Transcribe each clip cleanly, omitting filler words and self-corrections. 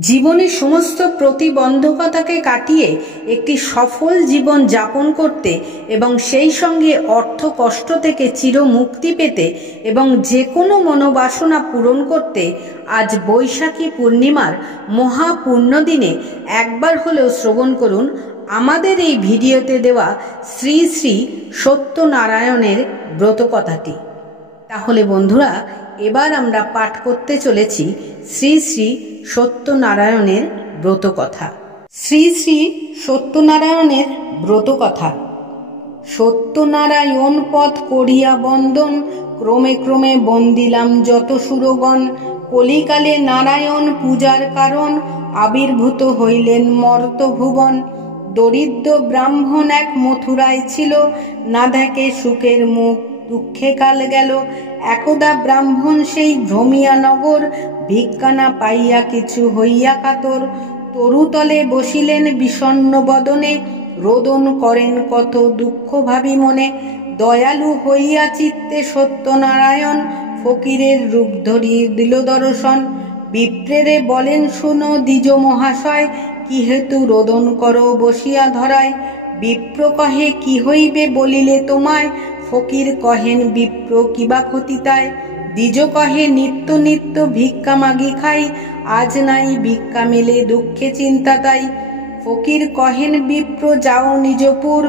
জীবনের সমস্ত প্রতিবন্ধকতাকে কাটিয়ে একটি সফল জীবন যাপন করতে এবং সেই সঙ্গে অর্থ কষ্ট থেকে চিরমুক্তি পেতে এবং যে কোনো মনোবাসনা পূরণ করতে আজ বৈশাখী পূর্ণিমার মহাপুণ্যদিনে একবার হলেও শ্রবণ করুন আমাদের এই ভিডিওতে দেওয়া শ্রী শ্রী সত্যনারায়ণের ব্রতকথাটি। তাহলে বন্ধুরা, এবার আমরা পাঠ করতে চলেছি শ্রী শ্রী সত্যনারায়ণের ব্রতকথা। শ্রী শ্রী সত্যনারায়ণের ব্রতকথা। সত্যনারায়ণ পদ করিয়া বন্দন, ক্রমে ক্রমে বন্দিলাম যত সুরগণ। কলিকালে নারায়ণ পূজার কারণ, আবির্ভূত হইলেন মর্তভুবন। দরিদ্র ব্রাহ্মণ এক মথুরায় ছিল, না দেখে সুখের মুখ দুঃখে কাল গেল। একদা ব্রাহ্মণ সেই ভ্রমিয়া নগর, ভিক্ষা না পাইয়া কিছু হইয়া কাতর। তরুতলে বসিলেন বিষণ্ণ বদনে, রোদন করেন কত দুঃখ ভাবি মনে। দয়ালু হইয়া চিত্তে সত্যনারায়ণ, ফকিরের রূপ ধরিয়ে দিল দর্শন। বিপ্রেরে বলেন শুনো দ্বিজ মহাশয়, কি হেতু রোদন করো বসিয়া ধরায়। বিপ্র কহে কি হইবে বলিলে তোমায়, ফকির কহেন বিপ্র কিবা ক্ষতি তাই। দ্বিজ কহে নিত্য নিত্য ভিক্ষা মাগি খাই, আজ নাই ভিক্ষা মেলে দুঃখে চিন্তা তাই। ফকির কহেন বিপ্র যাও নিজপুর,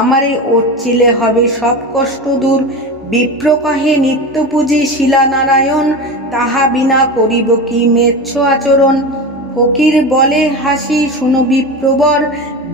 আমারে ওরচিলে হবে সব কষ্ট দূর। বিপ্র কহে নিত্য পূজি শিলা নারায়ণ, তাহা বিনা করিব কি মেচ্ছ আচরণ। ফকির বলে হাসি শুনো বিপ্রবর,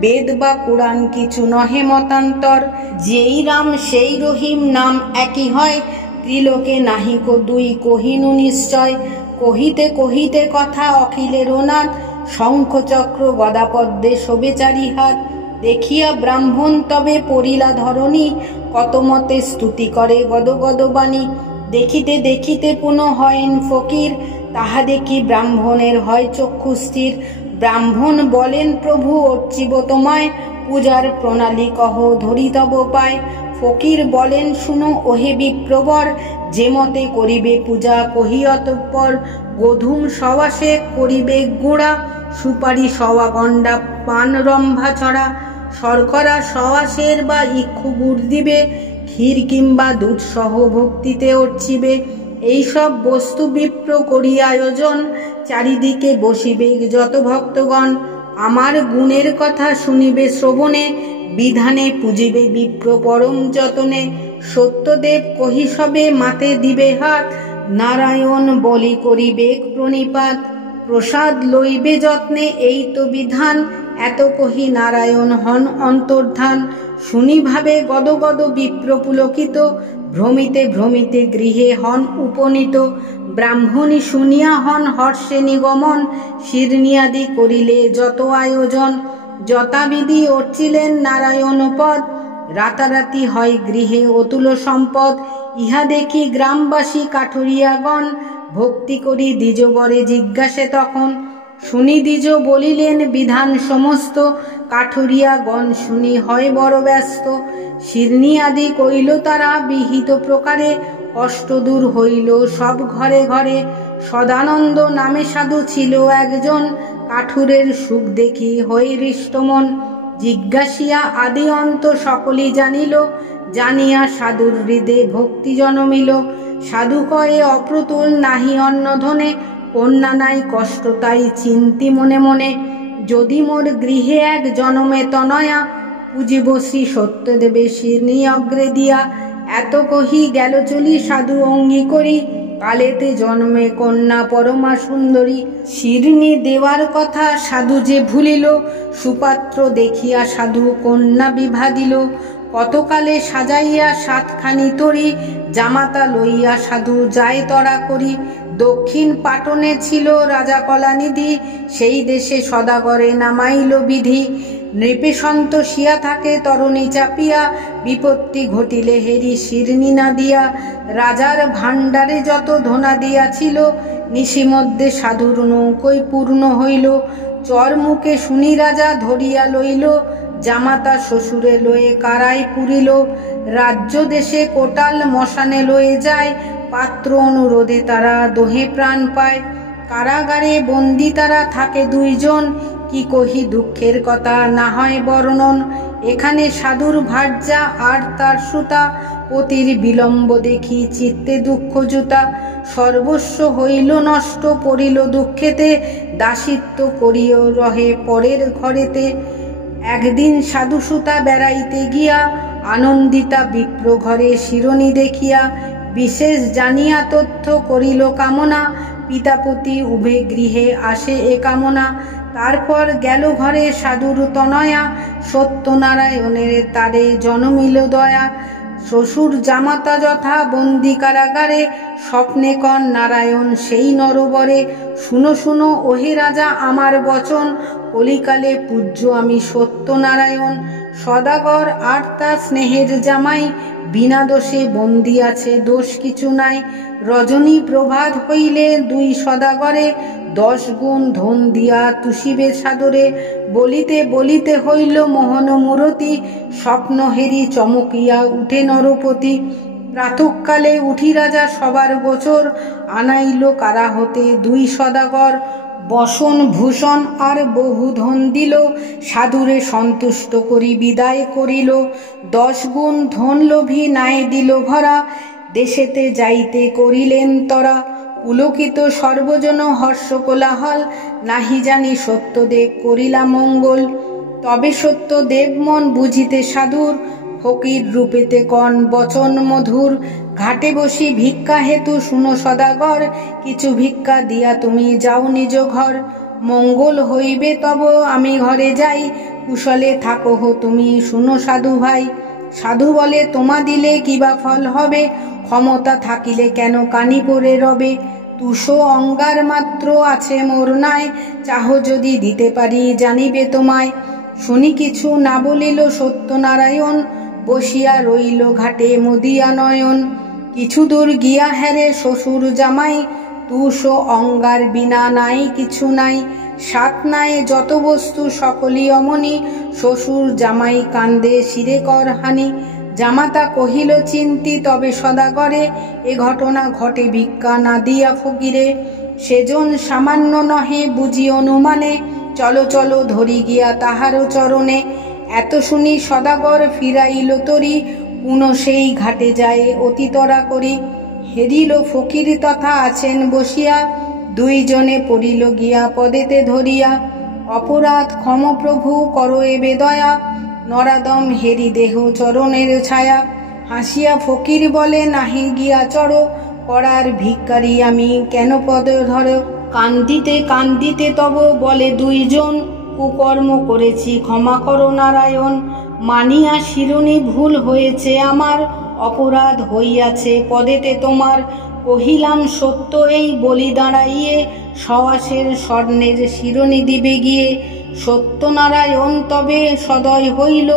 বেদ বা কোরআন কিছু নহে মতান্তর। যেই রাম সেই রহিম নাম একই হয়, ত্রিলোকে নাহিক দুই কহিনু নিশ্চয়। কহিতে কহিতে কথা অখিলের নাথ, শঙ্খ চক্র গদা পদ্মে শোভে চারি হাত। দেখিয়া ব্রাহ্মণ তবে পড়িলা ধরণী, কত মতে স্তুতি করে গদ গদ বাণী। দেখিতে দেখিতে পুনঃ হয়েন ফকির, তাহা দেখি ব্রাহ্মণের হয় চক্ষু স্থির। ব্রাহ্মণ বলেন প্রভু অর্চিব তোমায়, পূজার প্রণালী কহ ধরি তব পায়। ফকির বলেন শুনো ওহে বিপ্রবর, যে মতে করিবে পূজা কহি অতঃপর। গধূম সবাসে করিবে গুঁড়া, সুপারি সওয়া গণ্ডা পান রম্ভা ছড়া। শর্করা সওয়াশের বা ইক্ষু গুড় দিবে, ক্ষীর কিংবা দুধ সহ ভক্তিতে অর্চিবে। এইসব বস্তু বিপ্র করি আয়োজন, চারিদিকে বসিবে যত ভক্তগণ। আমার গুণের কথা শুনিবে শ্রবণে, বিধানে পূজিবে বিপ্র পরম যতনে। সত্যদেব কহি সবে মাতে দিবে হাত, নারায়ণ বলি করিবে প্রণিপাত। প্রসাদ লইবে যত্নে এই তো বিধান, এত কহি নারায়ণ হন অন্তর্ধান। শুনি ভাবে গদ গদ বিপ্র পুলকিত, ভ্রমিতে ভ্রমিতে গৃহে হন উপনীত। ব্রাহ্মণী শুনিয়া হন হর্ষে নিগমন, শিরনিয়াদি করিলে যত আয়োজন। যথাবিধি অর্চিলেন নারায়ণ পদ, রাতারাতি হয় গৃহে অতুল সম্পদ। ইহা দেখি গ্রামবাসী কাঠুরিয়াগণ, ভক্তি করি দ্বিজবরে জিজ্ঞাসে তখন। শুনি দ্বিজ বলিলেন বিধান সমস্ত, কাঠুরিয়াগণ শুনি হয় বড় ব্যস্ত। শিরনি আদি কইল তারা বিহিত প্রকারে, কষ্ট দূর হইল সব ঘরে ঘরে। সদানন্দ নামে সাধু ছিল একজন, কাঠুরের সুখ দেখি হই হৃষ্টমন। জিজ্ঞাসিয়া আদি অন্ত সকলই জানিল, জানিয়া সাধুর হৃদে ভক্তি জন্মিল। সাধু কয়ে অপ্রতুল নাহি অন্ন ধনে, কন্যা নাই কষ্ট তাই চিন্তি মনে মনে। যদি মোর গৃহে এক জনমে তনয়া, পুজিব শ্রী সত্যদেবে শিরনি অগ্রে দিয়া। এত কহি গেল চলি সাধু অঙ্গী করি, কালেতে জন্মে কন্যা পরমা সুন্দরী। শিরনি দেওয়ার কথা সাধু যে ভুলিল, সুপাত্র দেখিয়া সাধু কন্যা বিভা দিল। কতকালে সাজাইয়া সাতখানি তরি, জামাতা লইয়া সাধু যায় তরা করি। দক্ষিণ পাটনে ছিল রাজা কলানিধি, সেই দেশে সদাগরে নামাইল বিধি। নৃপে সন্তোষিয়া থাকে তরণী চাপিয়া, বিপত্তি ঘটিলে হেরি শিরনি না দিয়া। রাজার ভাণ্ডারে যত ধনা দিয়াছিল, নিশি মধ্যে সাধুর নৌকোই পূর্ণ হইল। চর মুখে শুনি রাজা ধরিয়া লইল, জামাতা শ্বশুরে লয়ে কারাই পুরিল। রাজ্য দেশে কোটাল মশানে লয়ে যায়, পাত্র অনুরোধে তারা দোহে প্রাণ পায়। কারাগারে বন্দি তারা থাকে দুইজন, কি কহি দুঃখের কথা না হয় বর্ণন। এখানে সাধুর ভার্যা আর তার সুতা, পতির বিলম্ব দেখি চিত্তে দুঃখ জুতা। সর্বস্ব হইল নষ্ট পড়িল দুঃখেতে, দাসিত্ব করিও রহে পরের ঘরেতে। একদিন সাধু সুতা বেড়াইতে গিয়া, আনন্দিতা বিপ্র ঘরে শিরোনি দেখিয়া, বিশেষ জানিয়া তথ্য করিল কামনা, পিতাপতি উভে গৃহে আসে এ কামনা। তারপর গেল ঘরে সাধুর তনয়া, সত্যনারায়ণের তারে জনমিল দয়া। শ্বশুর জামাতা যথা বন্দি কারাগারে, স্বপ্নে কন নারায়ণ সেই নরবরে। শুনো শুনো ওহে রাজা আমার বচন, কলিকালে পূজ্য আমি সত্যনারায়ণ। সদাগর আর তার স্নেহের জামাই, বিনা দোষে বন্দি আছে দোষ কিছু নাই। রজনী প্রভাত হইলে দুই সদাগরে, 10 গুণ ধন দিয়া তুষিবে সাদরে। বলিতে বলিতে হইল মোহন মূরতি, স্বপ্ন হেরি চমকিয়া উঠে নরপতি। প্রাতঃকালে উঠি রাজা সবার গোচর, আনাইল কারা হতে দুই সদাগর। বসন ভূষণ আর বহু ধন দিল, সাধুরে সন্তুষ্ট করি বিদায় করিল। 10 গুণ ধন লোভী নাই দিল ভরা, দেশেতে যাইতে করিলেন তরা। পুলকিত সর্বজন হর্ষ কোলাহল, নাহি জানি সত্যদেব করিলা মঙ্গল। তবে সত্যদেব মন বুঝিতে সাধুর, ফকির রূপেতে কন বচন মধুর। ঘাটে বসি ভিক্ষা হেতু শুনো সদাগর, কিছু ভিক্ষা দিয়া তুমি যাও নিজ ঘর। মঙ্গল হইবে তব আমি ঘরে যাই, কুশলে থাকো হো তুমি শুনো সাধু ভাই। সাধু বলে তোমা দিলে কিবা ফল হবে, ক্ষমতা থাকিলে কেন কানি পড়ে রবে। 200 অঙ্গার মাত্র আছে মোর নাই, চাহ যদি দিতে পারি জানিবে তোমায়। শুনি কিছু না বলিল সত্যনারায়ণ, বসিয়া রইল ঘাটে মুদিয়া নয়ন। কিছু দূর গিয়া হেরে শ্বশুর জামাই, 200 অঙ্গার বিনা নাই কিছু নাই। সাত নাই যত বস্তু সকলই অমনি, শ্বশুর জামাই কান্দে শিরে কর হানি। জামাতা কহিল চিন্তি তবে সদাগরে, এ ঘটনা ঘটে ভিক্ষা না দিয়া ফকিরে। সেজন সামান্য নহে বুঝি অনুমানে, চলো চলো ধরি গিয়া তাহারও চরণে। এত শুনি সদাগর ফিরাইল তরি, পুনঃ সেই ঘাটে যায় অতি তরা করি। হেরিল ফকির তথা আছেন বসিয়া, দুইজনে পড়িল গিয়া পদেতে ধরিয়া। অপরাধ ক্ষম প্রভু করো এবে দয়া, নরাদম হেরি দেহ চরণের ছায়া। হাসিয়া ফকির বলে নাহি গিয়া চড়ো, করার ভিক্ষারি আমি কেন পদ ধরো। কান্দিতে কান্দিতে তব বলে দুইজন, কুকর্ম করেছি ক্ষমা করো নারায়ণ। মানিয়া শিরোনি ভুল হয়েছে আমার, অপরাধ হইয়াছে পদেতে তোমার। কহিলাম সত্য এই বলি দাঁড়াইয়ে, সওয়াসের স্বর্ণের শিরোনি দিবে গিয়ে। সত্যনারায়ণ তবে সদয় হইল,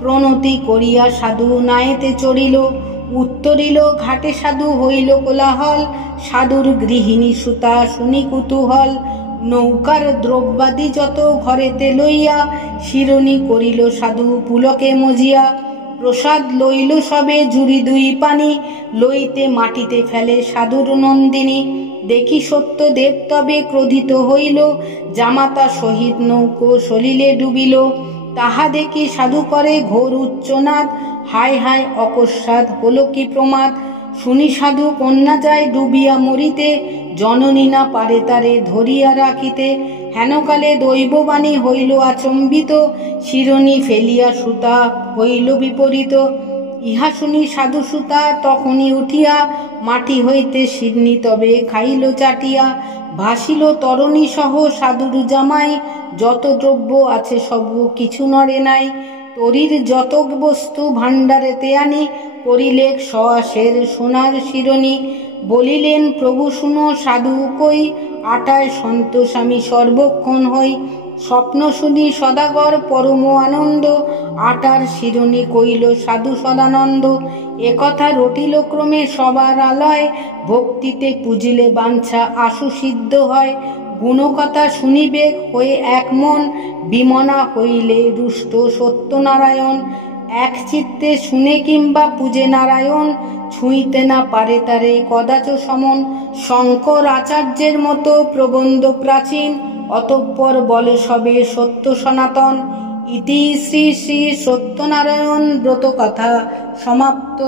প্রণতি করিয়া সাধু নায়েতে চড়িল। উত্তরিল ঘাটে সাধু হইল কোলাহল, সাধুর গৃহিণী সুতা শুনি কুতূহল। নৌকার দ্রব্যাদি যত ঘরেতে লইয়া, শিরোনি করিল সাধু পুলকে মজিয়া। প্রসাদ লইল সবে জুড়ি দুই পানি, লইতে মাটিতে ফেলে সাধুর নন্দিনী। দেখি সত্যদেব তবে ক্রোধিত হইল, জামাতা সহিত নৌকো সলিলে ডুবিল। তাহা দেখি সাধু করে ঘোর উচ্চনাদ, হায় হায় অকস্মাৎ হল কি প্রমাদ। শুনি সাধু কন্যা যায় ডুবিয়া মরিতে, জননী না পারে তারে ধরিয়া রাখিতে। হেনকালে দৈববাণী হইল আচম্বিত, শিরোনি ফেলিয়া সুতা হইল বিপরীত। ইহা শুনি সাধু সুতা তখনই উঠিয়া, মাটি হইতে শিরনি তবে খাইল চাটিয়া। ভাসিল তরণী সহ সাধুর জামাই, যত দ্রব্য আছে সব কিছু নড়ে নাই। তরীর যত বস্তু ভাণ্ডারেতে আনি, করিলে সওয়াসের সোনার শিরোনি। বলিলেন প্রভু শুনো সাধু কই, আটায় সন্তোষ আমি সর্বক্ষণ হই। স্বপ্ন শুনি সদাগর পরম আনন্দ, আটার শিরোনি কইল সাধু সদানন্দ। একথা রটিল ক্রমে সবার আলয়, ভক্তিতে পুজিলে বাঞ্ছা আশু সিদ্ধ হয়। গুণকথা শুনিবে হয়ে এক মন, বিমনা হইলে রুষ্ট সত্যনারায়ণ। এক চিত্তে শুনে কিংবা পূজে নারায়ণ, ছুঁইতে না পারে তারে কদাচ সমন। শঙ্কর আচার্যের মতো প্রবন্ধ প্রাচীন, অতঃপর বলে সবে সত্য সনাতন। ইতি শ্রী শ্রী সত্যনারায়ণ ব্রত কথা সমাপ্ত।